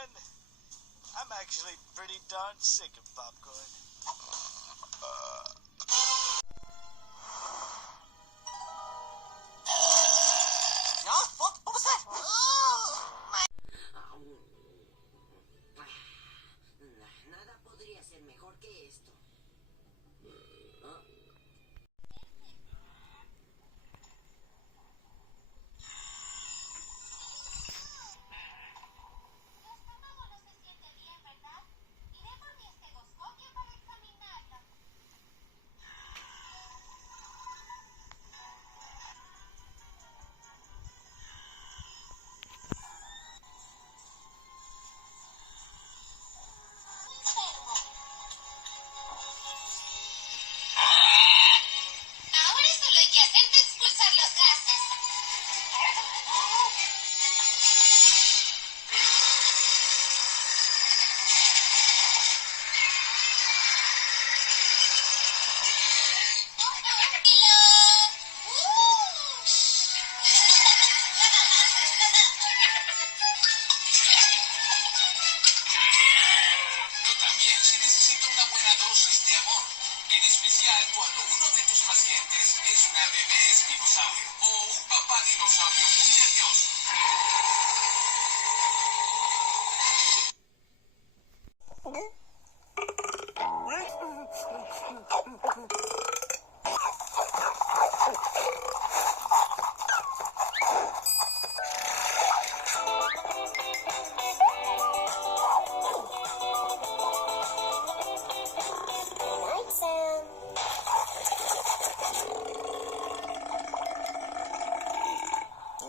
friend. I'm actually pretty darn sick of popcorn. What was that? Nada podría ser mejor que esto. En especial cuando uno de tus pacientes es una bebé espinosaurio o un papá dinosaurio muy nervioso.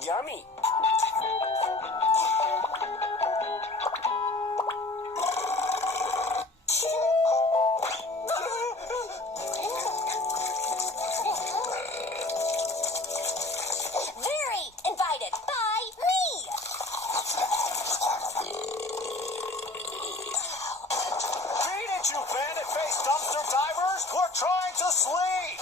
Yummy. Very invited by me. Beat it, you bandit-faced dumpster divers! We're trying to sleep!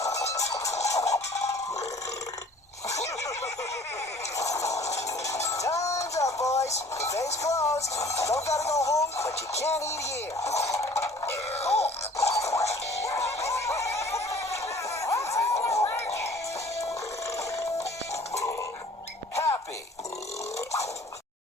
Time's up, boys. Buffet's closed. Don't gotta go home, but you can't eat here.